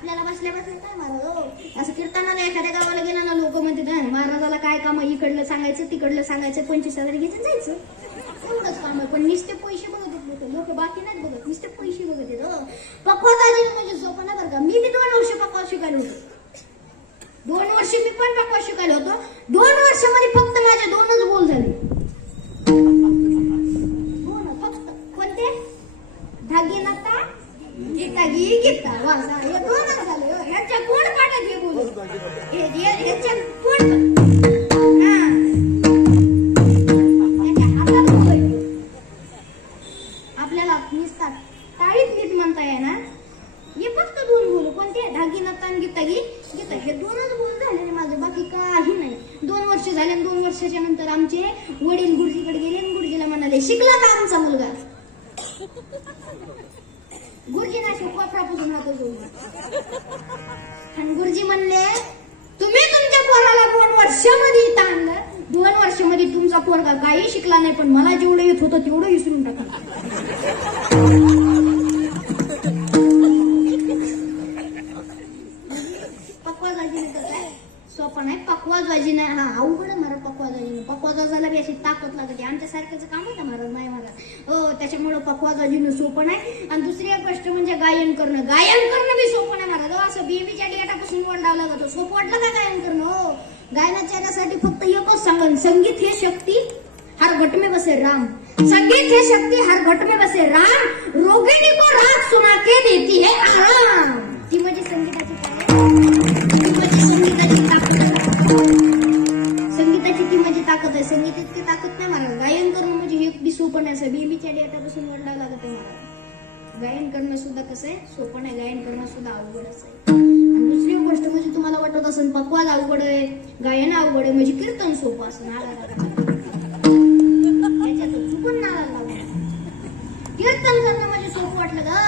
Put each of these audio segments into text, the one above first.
आपल्याला बसल्या बसल्या काय महाराज हो, असं कीर्तनाला एखाद्या गावाला गेला ना लोक म्हणतात महाराजाला काय काम, इकडलं सांगायचं तिकडलं सांगायचं, 25,000 घ्यायचं जायचं, एवढंच काम आहे. पण नुसते पैसे बघत लोक, लोक बाकी नाहीत बघत, नुसते पैसे बघत येत. पक्वादाजी म्हणजे सोपं ना बरं का. मी 2 वर्ष पक्वा शिकायला होतो, 2 वर्ष मी पण पक्वा शिकायला होतो. 2 वर्षामध्ये फक्त माझे 2च बोल झाले, 2 फक्त. कोणते? धागीनता गीतागी गीता वासा, हे 2च झाले. ह्याच्या कोण पाठात हे बोल, ह्याच्या कोण आपल्याला निसतात टाळीत नीट म्हणता येणार. हे फक्त 2 बोल. कोणते? धागीनता आणि गीतागी गीता, हे 2च बोल झाले माझे, बाकी काही नाही. 2 वर्ष झाले. 2 वर्षाच्या नंतर आमचे वडील गुरुजीकडे गेले आणि गुरुजीला म्हणाले, शिकला का आमचा मुलगा? गुरुजी नाही कोपरापासून राहतो जोडून. आणि गुरुजी म्हणले, तुम्ही तुमच्या पोराला 2 वर्षामध्ये इथं आणलं, 2 वर्षामध्ये तुमचा पोरगा काही शिकला नाही, पण मला जेवढं येत होतं तेवढं विसरून टाकलं. पक्वाजाजीने तर काय सोपं नाही, पक्वाजाजी नाही. हा अवघड आहे महाराज पक्वाजाजीने. पक्वाजाला बी अशी ताकद लागते, आमच्यासारख्याचं काम होतं महाराज नाही महाराज हो. त्याच्यामुळे पक्वाजाजीने सोपं नाही. आणि दुसरी एक गोष्ट म्हणजे गायन करणं. गायन करणं बी सोपं नाही महाराज. असं बेबीच्या डेटापासून वरडावं लागत. सोपं वाटलं का गायन करणं हो? गायनाच्या यासाठी फक्त एकच सांगन, संगीत हे शक्ती हर घट में बसे राम. संगीत है शक्ति हर घट में बसे राम. रोगिणी को राग सुना के देती है आराम. ती म्हणजे संगीताची संगीताची ती म्हणजे ताकद आहे. संगीत इतकी ताकद नाही महाराज. गायन करणं म्हणजे एक बी सोपं नाही. असं बेबीच्या डेटापासून वरडावं लागत आहे महाराज. गायन करणं सुद्धा कसं आहे सोपं नाही, गायन करणं सुद्धा अवघडच आहे. आणि दुसरी गोष्ट म्हणजे तुम्हाला वाटत असेल पक्वाज अवघड आहे, गायन अवघड आहे, म्हणजे कीर्तन सोपं असं चुकून नाला लागलं. कीर्तन करणं म्हणजे सोपं वाटलं का?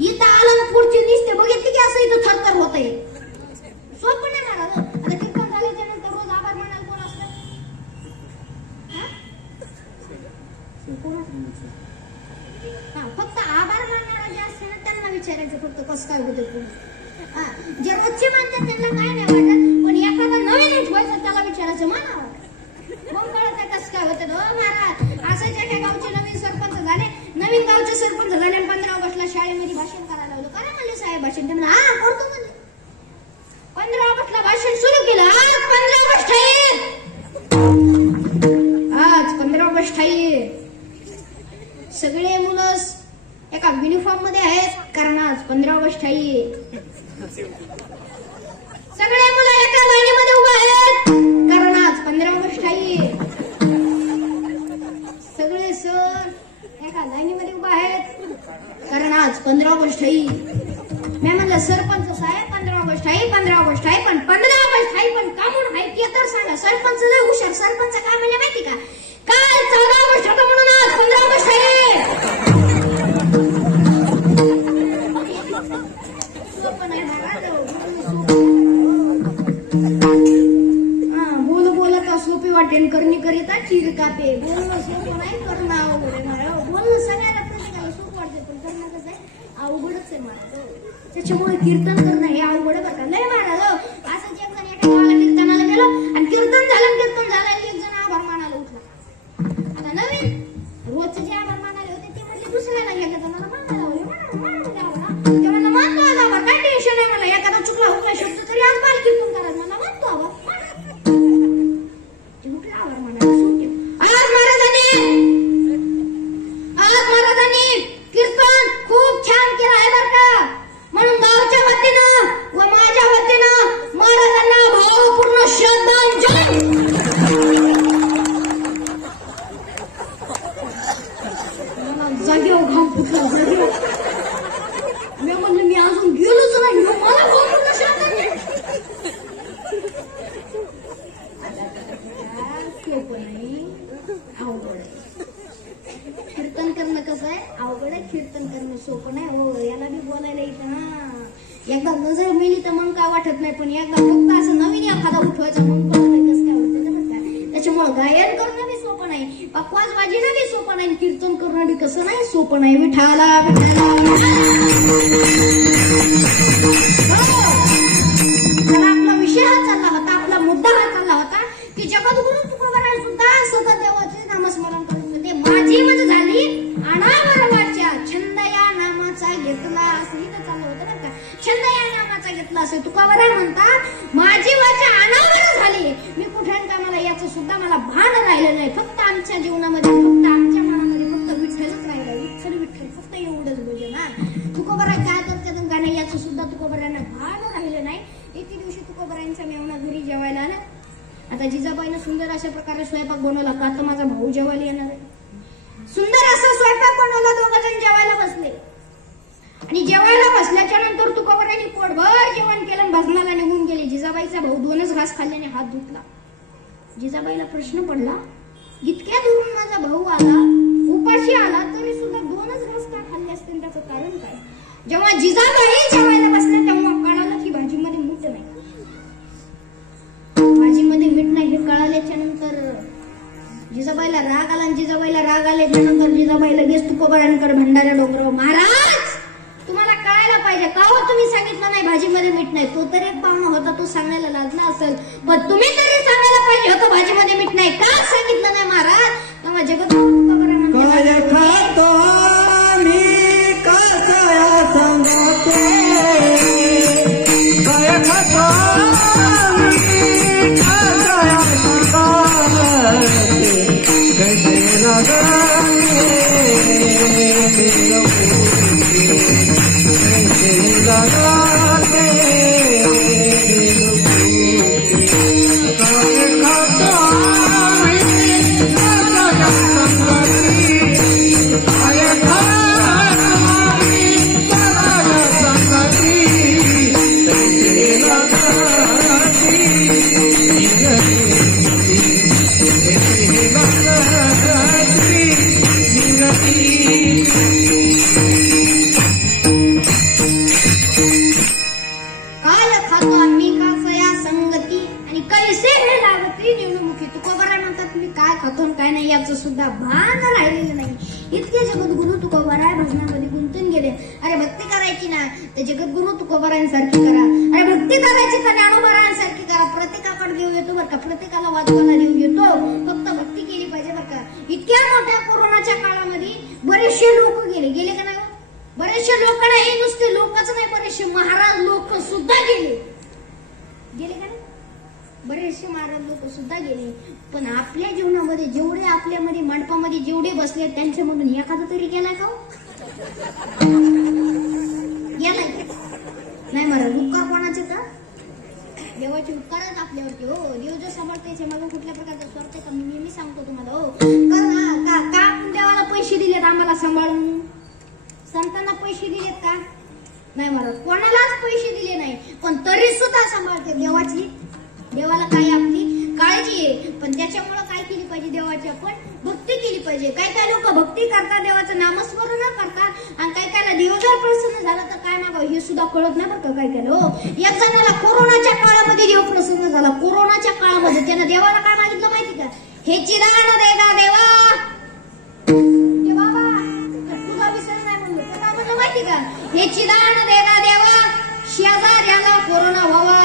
इथं आलं पुढची दिसते बघितली की असं इथं थरथर होत आहे. सोपं नाही महाराज. आता कीर्तन झाल्याच्या नंतर रोज आभार म्हणाल कोण असतं? हा फक्त आभार मानणारा जे असते ना त्यांना विचारायचं फक्त कसं काय होतं पुढे. हा जे रोजचे मानतात त्यांना काय नाही वाटत, पण एखादा नवीन उठवायचं त्याला विचारायचं मानावं. मग कळत कसं काय होतं. महाराज असं जे काही गावचे नवीन सरपंच झाले, नवीन गावचे सरपंच झाले, 15 ऑगस्टला शाळेमध्ये भाषण करायला लावलं. काय म्हणले साहेब भाषण? ते म्हणा हा करतो म्हणले. 15 ऑगस्टला भाषण सुरू केलं. आज 15 ऑगस्ट आहे, आज 15 ऑगस्ट आहे. सगळे मुलं एका युनिफॉर्म मध्ये आहेत कारण आज 15 ऑगस्ट आहे. सगळे मुलं एका लाईनीमध्ये उभा आहेत कारण आज 15 ऑगस्ट आहे. सगळे सण एका लाईनीमध्ये उभा आहेत कारण आज 15 ऑगस्ट आहे. मी म्हणलं सरपंच साहेब 15 ऑगस्ट आहे, 15 ऑगस्ट आहे, पण 15 ऑगस्ट आहे पण का म्हणून आहे ते तर सांगा. सरपंच लय हुशार. सरपंच काय म्हणले माहिती का? काल 14 ऑगस्ट होतं म्हणून आज 15 ऑगस्ट आहे. बोल बोलता सोपी वाटेल, करणी करिता चिर कापे. बोलणं सोपं नाही, करणं अवघड आहे महाराज. बोलणं सगळ्याला प्रत्येकाला सोपं वाटते, पण करणं कसं आहे अवघडच आहे महाराज. त्याच्यामुळे कीर्तन करणं हे अवघड बरं का लय महाराज. असंच एक जण एका गावाला कीर्तनाला गेलो आणि कीर्तन झालं एक जण आभार मानायला उठला. आता नवीन रोजचे जे आभार मानाले होते ते म्हणजे दुसऱ्याला गेले तर मला मानायला लावले. ते म्हणलं मानतो आज आभार, काय टेन्शन आहे मला. एखादा चुकला हुकला शब्द तरी आज बाल कीर्तन करायचं मला मानतो आभार. कुठला आभार मानायला सुरू आज महाराजांनी कीर्तन खूप छान केलं आहे बरं का. म्हणून गावच्या वतीनं व माझ्या वतीनं महाराजांना भावपूर्ण श्रद्धांजली. जागेवर घाम फुटला. मी म्हणलं मी अजून गेलोच नाही, मला भावपूर्ण श्रद्धांजली. सोपं नाही, अवघड आहे. कीर्तन करणं कसं आहे अवघड आहे. कीर्तन करणं सोपं नाही हो. याला बी बोलायला येतं. हा एकदा नजर मिळली तर मग काय वाटत नाही, पण एकदा फक्त असं नवीन एखादा उठवायचा मग कळत कसं काय होतं. त्याच्यामुळे गायन करणं बी सोपं नाही, पक्वाज वाजणं बी सोपं नाही, कीर्तन करणं बी कसं नाही सोपं नाही. विठाला विठाला घेतलं असेल. तुकोबाराय म्हणता माझी वाचा अनावर झाली, मी कुठे का मला याचं सुद्धा मला भान राहिलं नाही. फक्त आमच्या जीवनामध्ये फक्त आमच्या मनामध्ये फक्त विठ्ठलच राहिला, विठ्ठल विठ्ठल फक्त एवढंच बोलले ना. तुकोबाराय काय करतात का नाही याचं सुद्धा तुकोबारायांना भान राहिलं नाही. एके दिवशी तुकोबारायांच्या मेवना घरी जेवायला आला. आता जिजाबाईनं सुंदर अशा प्रकारे स्वयंपाक बनवला का तर माझा भाऊ जेवायला येणार आहे. सुंदर असा स्वयंपाक बनवला, दोघ जण जेवायला बसले आणि जेवायला बसल्याच्या नंतर तुकोबारायांनी पोटभर जेवण केलं आणि भजनाला निघून गेले. जिजाबाईचा भाऊ 2च घास खाल्ल्याने हात धुतला. जिजाबाईला प्रश्न पडला, इतक्या दुरून माझा भाऊ आला, उपाशी आला तरी सुद्धा 2च घास का खाल्ले असतील, त्याचं कारण काय? जेव्हा जिजाबाई जेवायला बसल्या तेव्हा कळालं की भाजीमध्ये मीठ नाही. भाजीमध्ये मीठ नाही हे कळाल्याच्या नंतर जिजाबाईला राग आला आणि जिजाबाईला राग आल्याच्या नंतर जिजाबाई लगेच तुकोबारायांकडे भंडाऱ्या डोंगरावर, महाराज तुम्हाला कळायला पाहिजे का हो, तुम्ही सांगितलं नाही भाजीमध्ये मीठ नाही. तो तरी एक पाहुणा होता, तो सांगायला लाजला असेल, पण तुम्ही तरी सांगायला पाहिजे होतं भाजीमध्ये मीठ नाही, का सांगितलं नाही महाराज? तेव्हा जगद्गुरु तुकोबाराय सुद्धा भान राहिलेलं नाही. इतके जगद्गुरु तुकोबाराय भजनामध्ये गुंतून गेले. अरे भक्ती करायची ना तर जगद्गुरु तुकोबारायांसारखी करा, अरे भक्ती करायची तर ज्ञानोबारायांसारखी करा. प्रत्येकाकडे देव येतो बरं का, प्रत्येकाला वाचवायला देव येतो, फक्त भक्ती केली पाहिजे बरं का. इतक्या मोठ्या कोरोनाच्या काळामध्ये बरेचसे लोक गेले का नाही? बरेचसे लोक नाही, नुसते लोकच नाही, बरेचसे महाराज लोक सुद्धा गेले का नाही? बरेचसे महाराज लोक सुद्धा गेले. पण आपल्या जीवनामध्ये जेवढे आपल्यामध्ये मंडपामध्ये जेवढे बसले त्यांच्यामधून एखादा तरी गेलाय का? गेलाय नाही महाराज. उपकार कोणाचे का? देवाचे उपकारच आपल्यावरती. हो, देव जो सांभाळते मग कुठल्या प्रकारचा स्वार्थ का मी सांगतो तुम्हाला. हो, का आपण देवाला पैसे दिलेत आम्हाला सांभाळून? संतांना पैसे दिलेत का? नाही महाराज, कोणालाच पैसे दिले नाही, पण तरी सुद्धा सांभाळते. देवाला काय आपली काळजी आहे, पण त्याच्यामुळे काय केली पाहिजे? देवाची आपण भक्ती केली पाहिजे. काही लोक भक्ती करतात, देवाचं नामस्मरण करतात, आणि काही देव जर प्रसन्न झाला तर काय मागावं हे सुद्धा कळत नाही बरं का. काय हो, एक जणाला कोरोनाच्या काळामध्ये देव प्रसन्न झाला. कोरोनाच्या काळामध्ये त्यानं देवाला काय मागितलं माहिती का? हे चिदान देगा देवा, ते बाबा तुझा विसर नाही म्हणलं, ते काय म्हणलं माहिती का? हे चिदान देगा देवा, शेजाऱ्याला कोरोना व्हावा,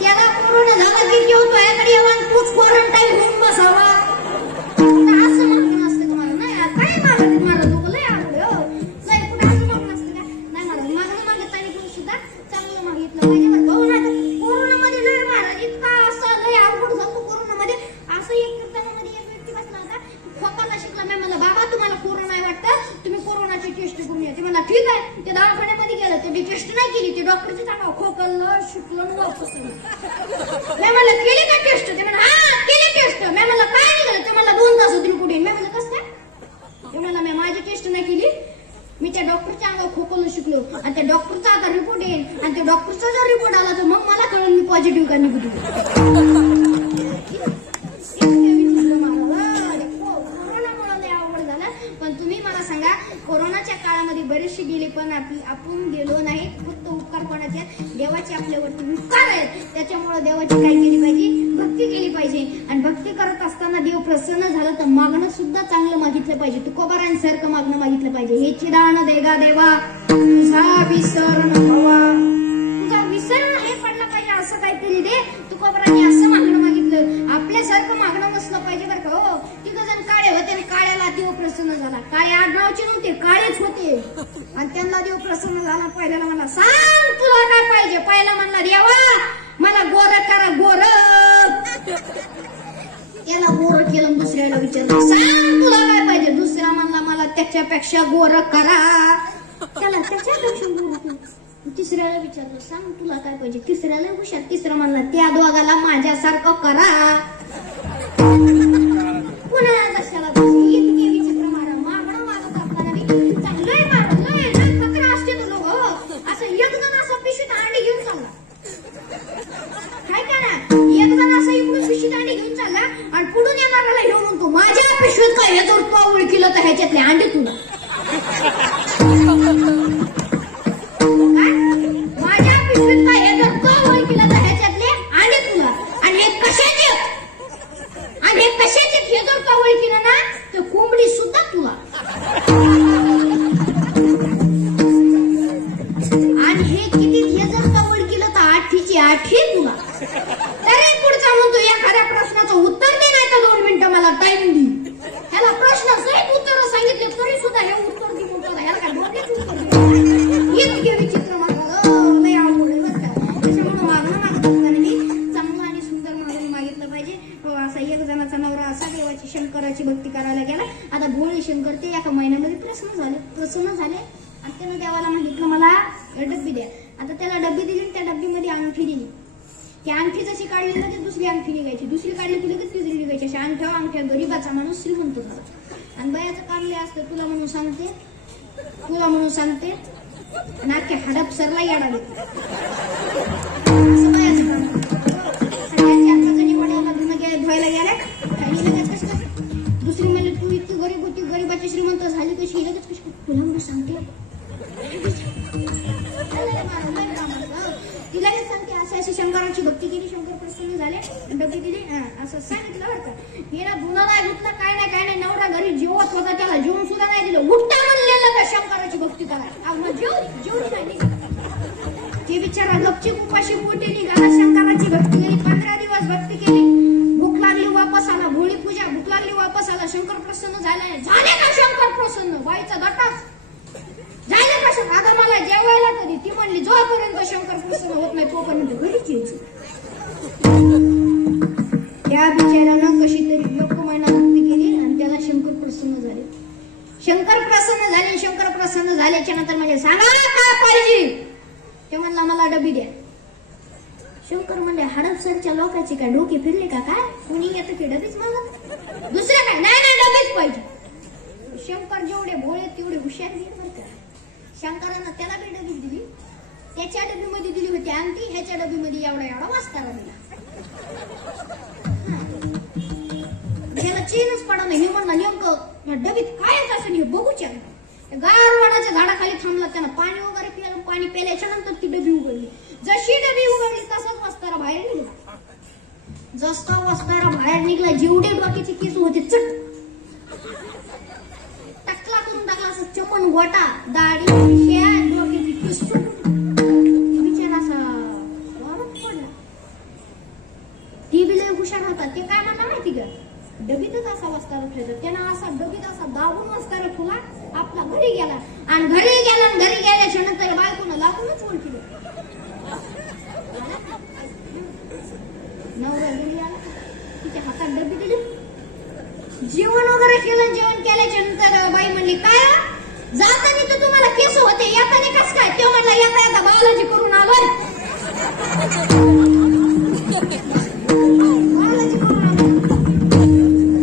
त्याला कोरोना झाला की घेऊन तुझ्याकडे येऊन तूच क्वारंटाईन होऊन बसावा. असं मागणं असतं तुम्हाला? नाही काय मागत मला लोक लय आवडे. हो नाही, कुठे असं मागणं असतं का? नाही महाराज, मागताना सुद्धा चांगलं मागितलं पाहिजे बरं का. हो नाही, कोरोनामध्ये लय महाराज इतका असा लय अवघड झालं कोरोनामध्ये. असं एक कीर्तनामध्ये एक व्यक्ती बसला होता, खोकाला शिकला. मी म्हणलं बाबा तुम्हाला कोरोना आहे वाटतं, तुम्ही कोरोनाची टेस्ट करून या. ते म्हणला ठीक आहे. ते दवाखान्यामध्ये गेलं, ते टेस्ट नाही केली, ते डॉक्टरचे सांगा खोकलं शिकलं वापस. मी म्हणलं केली का टेस्ट? ते म्हणलं हा केली टेस्ट. मी म्हणलं काय निघालं? ते म्हणलं 2 तासात रिपोर्ट येईल. मी म्हणलं कसं काय? ते म्हणलं मी माझी टेस्ट नाही केली, मी त्या डॉक्टरच्या अंगावर खोकलं शिकलो, आणि त्या डॉक्टरचा आता रिपोर्ट येईल, आणि त्या डॉक्टरचा जर रिपोर्ट आला तर मग मला कळून मी पॉझिटिव्ह का निगेटिव्ह. पण तुम्ही मला सांगा, कोरोनाच्या काळामध्ये बरेचसे गेले पण आपण गेलो नाही. फक्त उपकार कोणाचे? देवाचे आपल्यावरती उपकार आहेत. त्याच्यामुळे देवाची काय केली पाहिजे? भक्ती केली पाहिजे. आणि भक्ती करत असताना देव प्रसन्न झाला तर मागणं सुद्धा चांगलं मागितलं पाहिजे. तुकोबारांसारखं मागणं मागितलं पाहिजे. हे चिदान देगा देवा, तुझा विसर न व्हावा, तुझा विसर हे पडला पाहिजे असं काहीतरी दे. तुकोबारांनी असं मागणं मागितलं. आपल्यासारखं मागणं नसलं पाहिजे बरं का. हो, 3 जण काळे होते आणि काळ्याला देव प्रसन्न झाला. काळे आडनावचे नव्हते, काळेच होते, आणि त्यांना देव प्रसन्न झाला. पहिल्याला म्हणला सांग तुला काय पाहिजे? पहिला म्हणला देवा मला गोर करा गोर, त्याला गोर केलं. दुसऱ्याला विचारलं सांग तुला काय पाहिजे? दुसरा म्हणला मला त्याच्यापेक्षा गोर करा, त्याला त्याच्यापेक्षा गोर केलं. तिसऱ्याला विचारलं सांग तुला काय पाहिजे? तिसऱ्याला हुशार, तिसरा म्हणला त्या दोघाला माझ्यासारखं करा. पुन्हा कशाला इतके विचित्र मारा मागणं मागत असताना चांगलंय मार लय पत्र असते तो लोक असं एक जण असं पिशवीत अंडी घेऊन चालला. काय करा एक जण असं इकडून पिशवीत अंडी घेऊन चालला आणि पुढून येणाऱ्याला घेऊन म्हणतो माझ्या पिशवीत काय हे जर तो ओळखीलं तर ह्याच्यातले अंडे तुला. माझ्या पिशवीत काय हे जर तो ओळखीलं तर ह्याच्यातले अंडे तुला. आणि हे कशाचे आणि हे कशाचे हे जर का ओळखीलं ना तर कोंबडी सुद्धा तुला. आणि हे किती हे जर का ओळखीलं तर आठीची आठी तुला. तरी पुढचा म्हणतो एखाद्या प्रश्नाचं उत्तर दे नाही तर 2 मिनिटं मला टाइम दे. ह्याला प्रश्न सहित उत्तर सांगितले तरी सुद्धा हे उत्तर दे म्हणतो. ह्याला काय बोलण्याचं उत्तर दे. इतके विचित्र मागं लय आवड आहे बरं का. त्याच्यामुळे मागणं मागत असताना मी चांगलं आणि सुंदर मागून मागितलं पाहिजे. असा एक जणाचा नवरा असा देवाची शंकराची भक्ती करायला गेला. आता भोळे शंकर ते एका महिन्यामध्ये प्रसन्न झाले आणि त्यानं देवाला मागितलं मला डब्बी द्या. आता त्याला डब्बी दिली, त्या डब्बीमध्ये अंगठी दिली. ती अंगठी जशी काढली लगेच दुसरी अंगठी निघायची, दुसरी काढली की लगेच तिसरी निघायची. अशा अंगठ्या गरीबाचा माणूस श्रीमंत झाला. आणि बयाचं काम लय असतं, तुला म्हणून सांगते आणि अख्ख्या हडपसरला याडाले असं बयाचं काम. सगळ्यांच्या जणी वड्याला धुवायला गेल्या आणि लगेच कसं दुसरी म्हणली तू इतकी गरीब होती, गरीबाची श्रीमंत झाली कशी? लगेच कशी तुला म्हणून सांगते तिला हे सांगते असं अशी शंकराची भक्ती केली, शंकर प्रसन्न झाले, डब्बी दिली असं सांगितलं बरं का. हिला धुणं नाही घेतलं, काय नाही नवरा घरी जेवत होता त्याला जेवण सुद्धा नाही दिलं. उठता म्हणलेलं का शंकराची भक्ती करा जेवली नाही. ते बिचारा गपचीप उपाशी पोटी निघाला, शंकराची भक्ती केली, 15 दिवस भक्ती केली. भूक लागली वापस आला, भोळी पूजा, भूक लागली वापस आला. शंकर प्रसन्न झाले का शंकर प्रसन्न? बाईचा दटाच झाले कशा? आता मला जेवायला कधी? ती म्हणली जोपर्यंत शंकर प्रसन्न होत नाही तोपर्यंत घरीच यायचं. त्या बिचाऱ्यानं कशी तरी 1 महिना भक्ती केली आणि त्याला शंकर प्रसन्न झाले. शंकर प्रसन्न झाल्याच्या नंतर म्हणजे सांगा काय पाहिजे? ते म्हणला मला डबी द्या. शंकर म्हणले हडपसरच्या लोकांची काय डोके फिरले का काय? कोणी येतं की डबीच मागत? दुसरं काय नाही डबीच पाहिजे. शंकर जेवढे भोळे तेवढे हुशार गेले बरं का. शंकरानं त्याला बी डबी दिली, त्याच्या डबीमध्ये दिली होती अंगठी, ह्याच्या डबीमध्ये एवढा वास्तारा दिला. त्याला चेनच पडा नाही. हे म्हणलं नेमकं डबीत कायच असं नाही बघूच्या. गारवाडाच्या झाडाखाली थांबला, त्यानं पाणी वगैरे पिलं. पाणी प्यायल्याच्या नंतर ती डबी उघडली. जशी डबी उघडली तसाच वस्तारा बाहेर निघला. जसा वस्तारा बाहेर निघला जेवढे डोक्याचे केस होते चट टकला करून टाकला. असं चपन गोटा दाढी डोक्याची केस विचार असा वाढत पडला. ती बी लय हुशार होता. ते काय म्हणणार माहिती का? डबीतच असा वस्तारा ठेवला. त्यानं असा डबीत असा दाबून वस्तारा ठेवला, आपला घरी गेला. आणि घरी गेल्याच्या नंतर बायकोनं लागूनच ओळखलं. नवरा घरी आला, तिच्या हातात डबी दिली, जेवण वगैरे केलं. जेवण केल्याच्या नंतर बाई म्हणली काय जाताना तर तुम्हाला केस होते, येताना कस काय? ते म्हणला येता बालाजी करून आलोय. बालाजी करून आलो.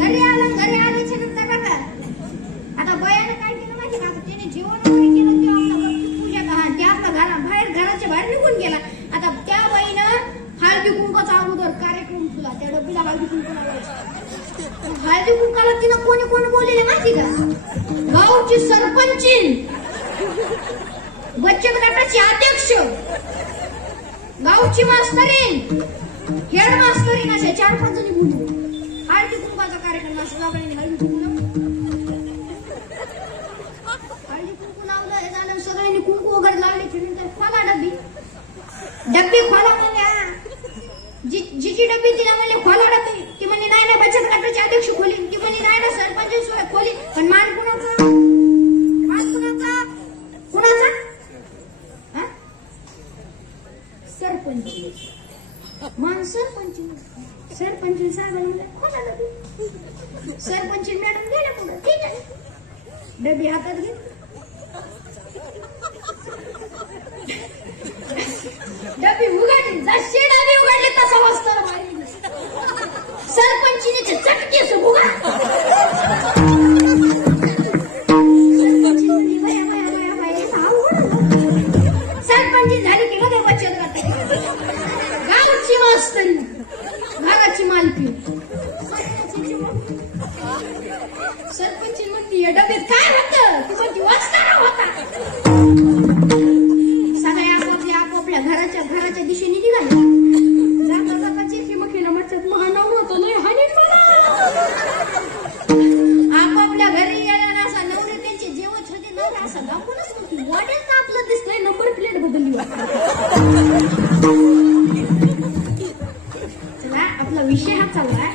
घरी आल्याच्या नंतर बघा आता बयानं काय केलं माहिती का? त्याने जेवण वगैरे केलं, ते आपला पूजा का ते आपला घराच्या बाहेर निघून गेला. आता त्या बाईनं हळदी कुंकाचा अगोदर कार्यक्रम ठेवला. त्या डबीला हळदी कुंकू लावायचं. हळदी कुंकाला तिनं कोणी बोललेले माहिती का? गावची सरपंचीन, बचत गटाची अध्यक्ष, गावची मास्तरीन, हेड मास्तरीन, अशा 4-5 जणी बोलले. हळदी कुंकाचा कार्यक्रम असं लागला. हळदी कुंकू लावलं, हे झालं, सगळ्यांनी कुंकू वगैरे लावले. नंतर खोला डब्बी खोला म्हणल्या. जिची डब्बी तिला म्हणले खोला डब्बी. ती म्हणली नाही बचत गटाचे अध्यक्ष खोली. ती म्हणली नाही सरपंच खोली. पण मान कुणाचा? सरपंच सरपंच साहेबांना म्हणलं, खोला डबी. सरपंच मॅडम गेल्या पुढं, ठीक आहे डबी हातात घे. डबी उघडली, जशी डबी उघडली तसा वस्त्र मारली. सरपंचीने चटके सुभुगा. सरपंची झाली की मध्ये बचत करते. गावची मास्तरी, घराची मालकी. सरपंची म्हणती या डब्यात काय होतं? ती म्हणती वस्तारा होता. सगळे आपापल्या घराच्या दिशेने निघाले. जाता जाता चिरकी म्हणतात महानाव होतं लय हानी मला. आपापल्या घरी येणारा असा नवरे त्यांचे जेवत होते नवरा असा दाखवूनच नव्हती. वाटेल ना आपलं दिसतंय नंबर प्लेट बदलली. चला आपला विषय हा चाललाय